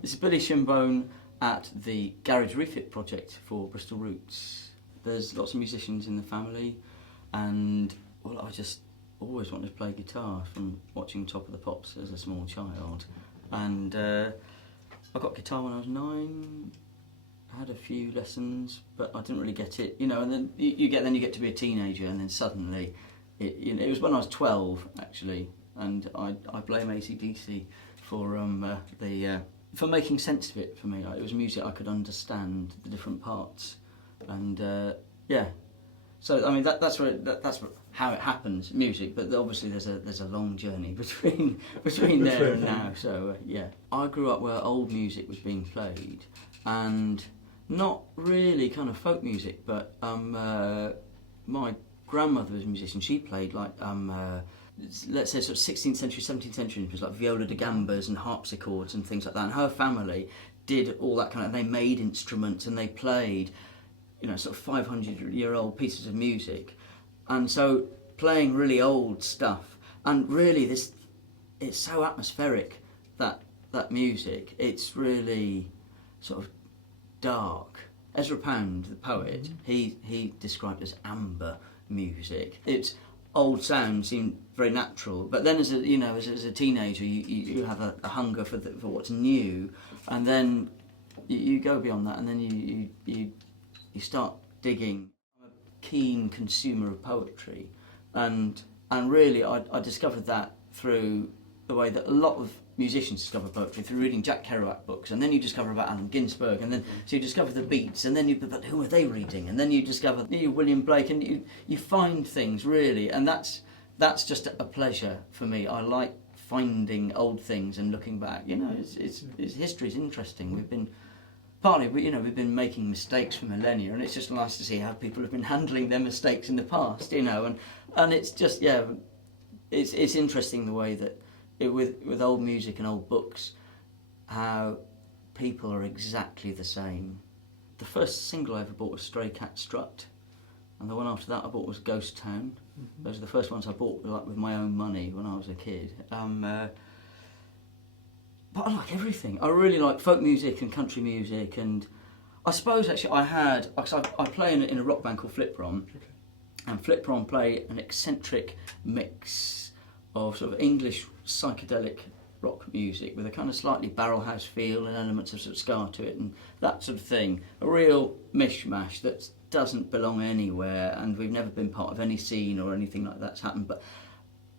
This is Billy Shinbone at the Garage Refit project for Bristol Roots. There's lots of musicians in the family, and well, I just always wanted to play guitar from watching Top of the Pops as a small child. And I got guitar when I was 9. I had a few lessons, but I didn't really get it, you know. And then you get to be a teenager, and then suddenly, it was when I was 12 actually, and I blame AC/DC for making sense of it for me. It was music I could understand the different parts, and yeah. So I mean that's how it happens, music. But obviously there's a long journey between there and now. So yeah, I grew up where old music was being played, and not really kind of folk music, but my grandmother was a musician. She played like let's say sort of 16th century, 17th century, it was like viola da gambas and harpsichords and things like that. And her family did all that kind of. They made instruments and they played, you know, sort of 500-year-old pieces of music, and so playing really old stuff. And really, it's so atmospheric, that movie. It's really sort of dark. Ezra Pound, the poet, he described it as amber music. It's old sounds seem very natural, but then as a teenager, you have a hunger for what's new, and then you go beyond that, and then you start digging. I'm a keen consumer of poetry, and really I discovered that through the way that a lot of musicians discover poetry, through reading Jack Kerouac books, and then you discover about Allen Ginsberg, and then so you discover the Beats, and then but who are they reading? And then you discover William Blake, and you find things really, and that's just a pleasure for me. I like finding old things and looking back. You know, history's interesting. We've been making mistakes for millennia, and it's just nice to see how people have been handling their mistakes in the past. You know, and it's just it's interesting the way that. With old music and old books, how people are exactly the same. The first single I ever bought was Stray Cat Strut, and the one after that I bought was Ghost Town. Those are the first ones I bought with my own money when I was a kid. But I like everything. I really like folk music and country music, and I suppose actually I play in a rock band called Flipron, and Flipron play an eccentric mix of sort of English psychedelic rock music with a kind of slightly barrel house feel and elements of sort of ska to it and that sort of thing. A real mishmash that doesn't belong anywhere, and we've never been part of any scene or anything like that's happened. But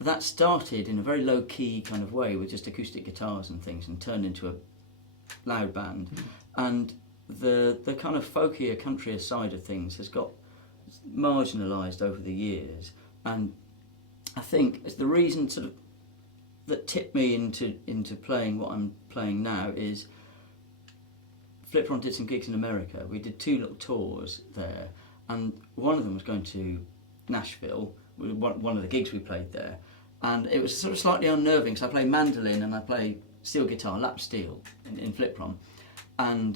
that started in a very low-key kind of way with just acoustic guitars and things, and turned into a loud band. And the kind of folkier, countryer side of things has got marginalised over the years, and I think it's the reason sort of that tipped me into playing what I'm playing now is Flipron did some gigs in America. We did 2 little tours there, and one of them was going to Nashville, one of the gigs we played there, and it was sort of slightly unnerving. So I play mandolin and I play steel guitar, lap steel in Flipron, and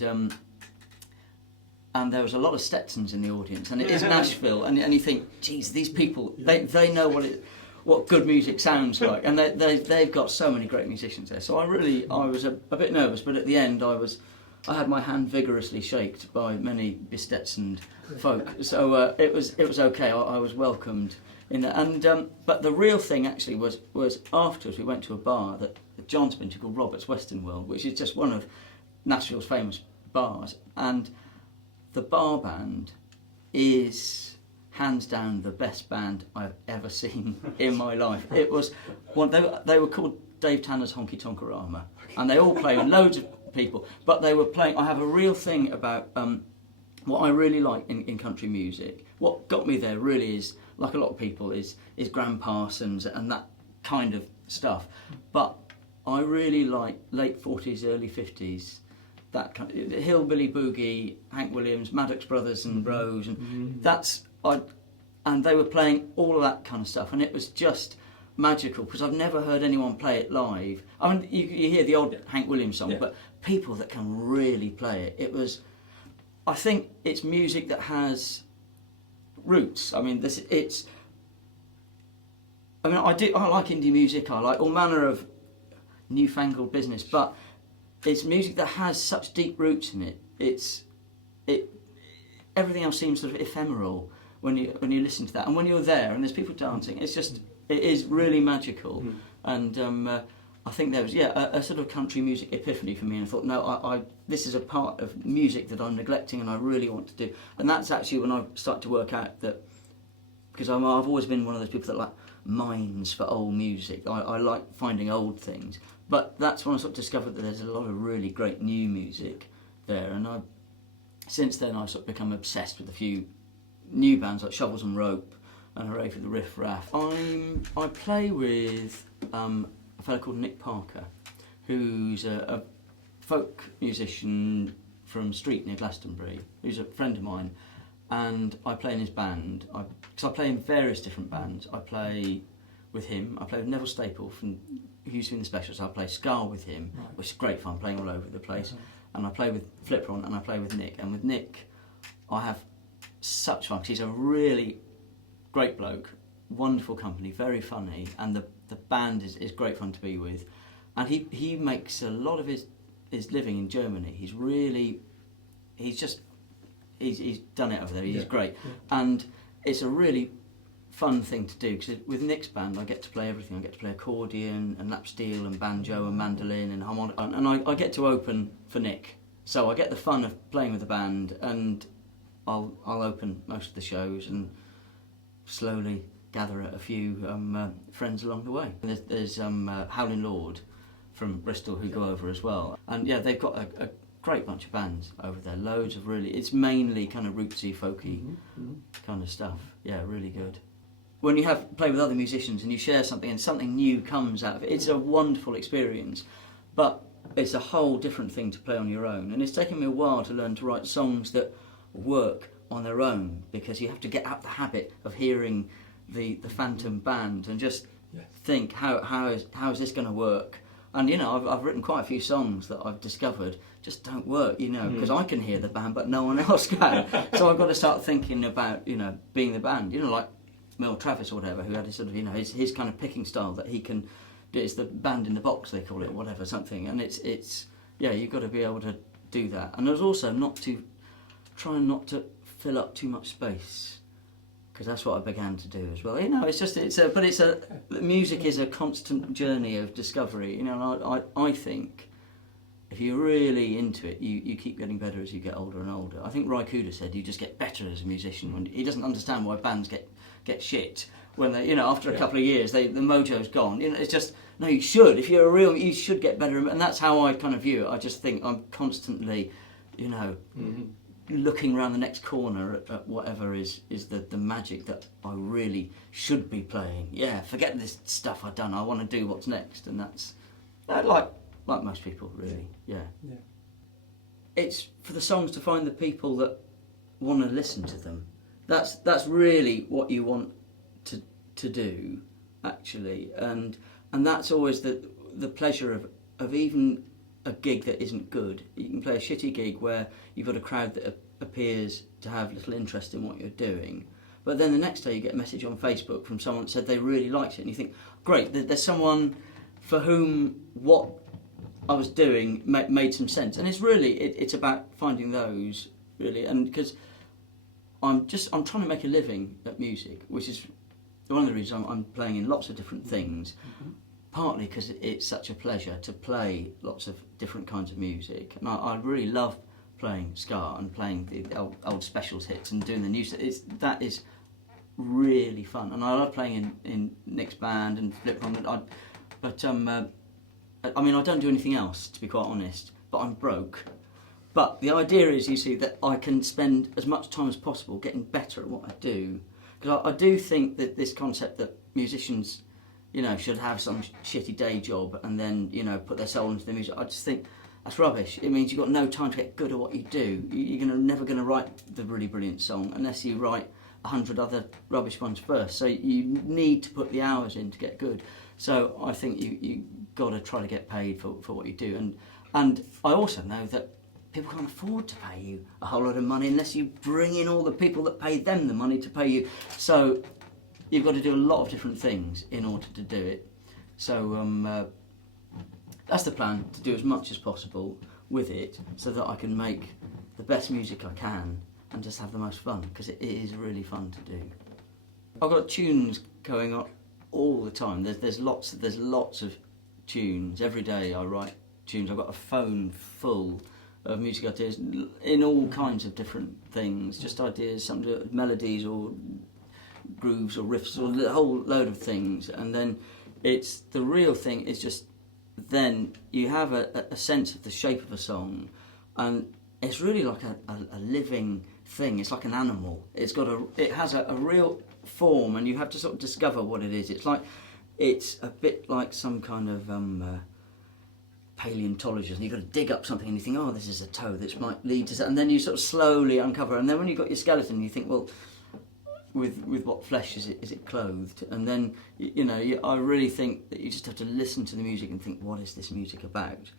there was a lot of Stetsons in the audience, and it is Nashville, and you think, geez, these people, they know what good music sounds like, and they've got so many great musicians there. So I was a bit nervous, but at the end I had my hand vigorously shaked by many bestetsoned folk. So it was okay. I was welcomed in there, and but the real thing actually was afterwards we went to a bar that John's been to called Robert's Western World, which is just one of Nashville's famous bars, and the bar band is hands down the best band I've ever seen in my life. It was they were called Dave Tanner's Honky Tonkorama, and they all play with loads of people, but they were playing. I have a real thing about what I really like in country music. What got me there really is, like a lot of people, is Graham Parsons and that kind of stuff, but I really like late 40s, early 50s, that kind of hillbilly boogie, Hank Williams, Maddox Brothers and Rose, and and they were playing all of that kind of stuff, and it was just magical because I've never heard anyone play it live. I mean, you hear the old Hank Williams song, but people that can really play it. I think it's music that has roots. I mean, I like indie music. I like all manner of newfangled business, but it's music that has such deep roots in it. Everything else seems sort of ephemeral when you listen to that, and when you're there and there's people dancing, it is really magical. And I think there was a sort of country music epiphany for me, and I thought, no, this is a part of music that I'm neglecting and I really want to do. And that's actually when I started to work out that, because I've always been one of those people that like mines for old music. I like finding old things, but that's when I sort of discovered that there's a lot of really great new music there. And since then I've sort of become obsessed with a few new bands like Shovels and Rope and Hooray for the Riff Raff. I play with a fellow called Nick Parker, who's a folk musician from Street near Glastonbury, who's a friend of mine, and I play in his band. Because I play in various different bands. I play with him. I play with Neville Staple who used to be in the Specials. I play ska with him, which is great fun, playing all over the place. And I play with Flipperon, and I play with Nick. And with Nick, I have such fun, because he's a really great bloke, wonderful company, very funny, and the band is great fun to be with. And he makes a lot of his living in Germany. He's done it over there. He's great. And it's a really fun thing to do, because with Nick's band I get to play everything. I get to play accordion and lap steel and banjo and mandolin and harmonica, and I get to open for Nick. So I get the fun of playing with the band, and I'll open most of the shows and slowly gather a few friends along the way. There's Howling Lord from Bristol who go over as well, and they've got a great bunch of bands over there. Loads of it's mainly kind of rootsy, folky kind of stuff. Yeah, really good. When you play with other musicians and you share something and something new comes out of it, it's a wonderful experience. But it's a whole different thing to play on your own, and it's taken me a while to learn to write songs that work on their own, because you have to get out the habit of hearing the Phantom band and just think, how is this going to work? And I've written quite a few songs that I've discovered just don't work, because I can hear the band but no one else can. So I've got to start thinking about being the band, like Mel Travis or whatever, who had his sort of his kind of picking style that he can do. It's the band in the box, they call it, whatever, something. And it's you've got to be able to do that. And there's also trying not to fill up too much space, because that's what I began to do as well. Music is a constant journey of discovery. And I think if you're really into it, you keep getting better as you get older and older. I think Ry Cooder said you just get better as a musician. When he doesn't understand why bands get shit when they, after a couple of years, the mojo's gone. It's just, no, you should. If you're you should get better, and that's how I kind of view it. I just think I'm constantly, looking around the next corner at whatever is the magic that I really should be playing. Yeah, forget this stuff I've done. I want to do what's next, and that's like most people, really. Yeah. It's for the songs to find the people that want to listen to them. That's really what you want to do, actually, and that's always the pleasure of even a gig that isn't good. You can play a shitty gig where you've got a crowd that appears to have little interest in what you're doing, but then the next day you get a message on Facebook from someone that said they really liked it, and you think, great, there's someone for whom what I was doing made some sense. And it's really it's about finding those, really, and because I'm trying to make a living at music, which is one of the reasons I'm playing in lots of different things. Partly because it's such a pleasure to play lots of different kinds of music, and I really love playing ska and playing the old Specials hits and doing the new stuff. That is really fun, and I love playing in Nick's band and Flip Ron. But I mean, I don't do anything else, to be quite honest. But I'm broke. But the idea is, you see, that I can spend as much time as possible getting better at what I do, because I do think that this concept that musicians, should have some shitty day job and then, put their soul into the music, I just think that's rubbish. It means you've got no time to get good at what you do. You're never going to write the really brilliant song unless you write 100 other rubbish ones first. So you need to put the hours in to get good. So I think you got to try to get paid for what you do. And I also know that people can't afford to pay you a whole lot of money unless you bring in all the people that pay them the money to pay you. So you've got to do a lot of different things in order to do it. So That's the plan, to do as much as possible with it so that I can make the best music I can and just have the most fun, because it is really fun to do. I've got tunes going on all the time. There's lots of tunes. Every day I write tunes. I've got a phone full of music ideas in all kinds of different things, just ideas, some melodies or grooves or riffs or a whole load of things. And then it's the real thing is just then you have a sense of the shape of a song, and it's really like a living thing. It's like an animal. It has a real form, and you have to sort of discover what it is. It's a bit like some kind of paleontologist, and you've got to dig up something and you think, oh, this is a toe, this might lead to that, and then you sort of slowly uncover, and then when you've got your skeleton you think, well, with what flesh is it clothed? And then I really think that you just have to listen to the music and think, what is this music about?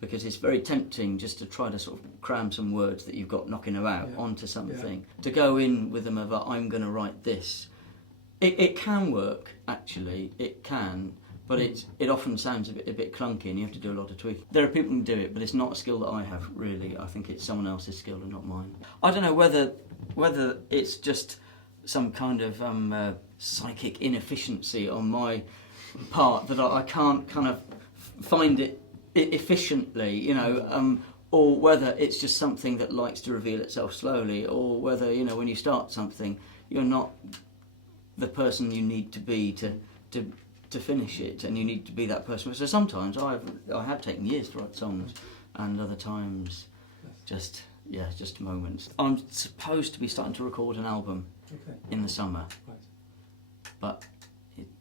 Because it's very tempting just to try to sort of cram some words that you've got knocking about onto something, to go in with them of I'm going to write this. It can work, actually, it can, but it often sounds a bit clunky, and you have to do a lot of tweaking. There are people who can do it, but it's not a skill that I have, really. I think it's someone else's skill and not mine. I don't know whether it's just some kind of psychic inefficiency on my part that I can't kind of find it efficiently, or whether it's just something that likes to reveal itself slowly, or whether, when you start something, you're not the person you need to be to finish it, and you need to be that person. So sometimes I have taken years to write songs, and other times just moments. I'm supposed to be starting to record an album in the summer, but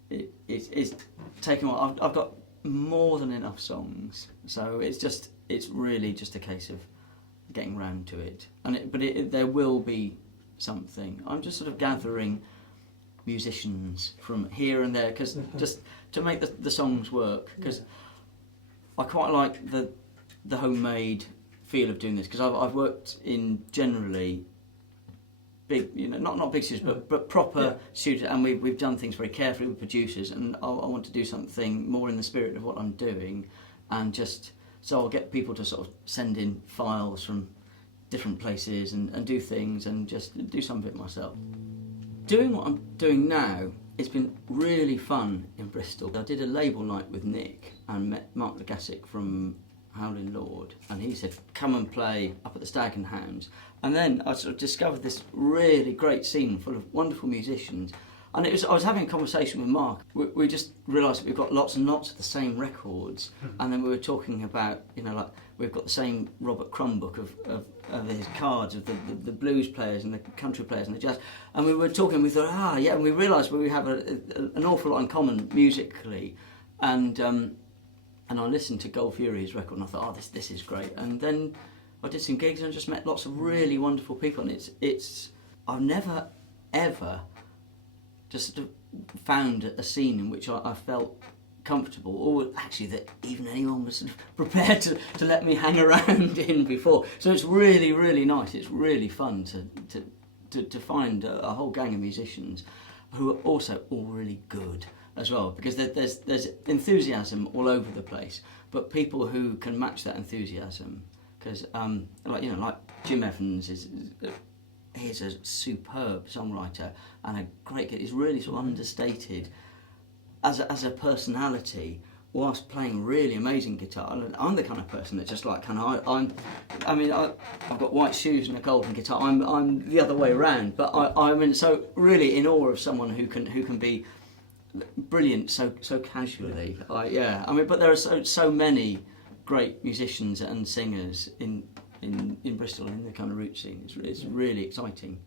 it's taken a while. I've got more than enough songs, so it's really just a case of getting round to it. But there will be something. I'm just sort of gathering musicians from here and there, because just to make the songs work, because I quite like the homemade feel of doing this, because I've worked in generally big, not big studios, but proper studios, and we've done things very carefully with producers, and I want to do something more in the spirit of what I'm doing, and so I'll get people to sort of send in files from different places and do things, and just do some of it myself. Doing what I'm doing now, it's been really fun in Bristol. I did a label night with Nick and met Mark Legassick from Howling Lord, and he said, come and play up at the Stag and Hounds. And then I sort of discovered this really great scene full of wonderful musicians. And I was having a conversation with Mark. We just realised that we've got lots and lots of the same records, and then we were talking about, like we've got the same Robert Crumb book of his cards of the blues players and the country players and the jazz. And we were talking, we thought, and we realised we have an awful lot in common musically. And I listened to Gold Fury's record, and I thought, this is great. And then I did some gigs and I just met lots of really wonderful people. And I've never ever just sort of found a scene in which I felt comfortable, or actually that even anyone was sort of prepared to let me hang around in before. So it's really, really nice. It's really fun to find a whole gang of musicians who are also all really good as well, because there's enthusiasm all over the place, but people who can match that enthusiasm, because like Jim Evans he's a superb songwriter and a great kid. He's really sort of understated as a personality, whilst playing really amazing guitar. And I'm the kind of person that just like I've got white shoes and a golden guitar. I'm the other way around. But I'm so really in awe of someone who can be brilliant so casually. But there are so many great musicians and singers in Bristol, in the kind of root scene. It's really exciting.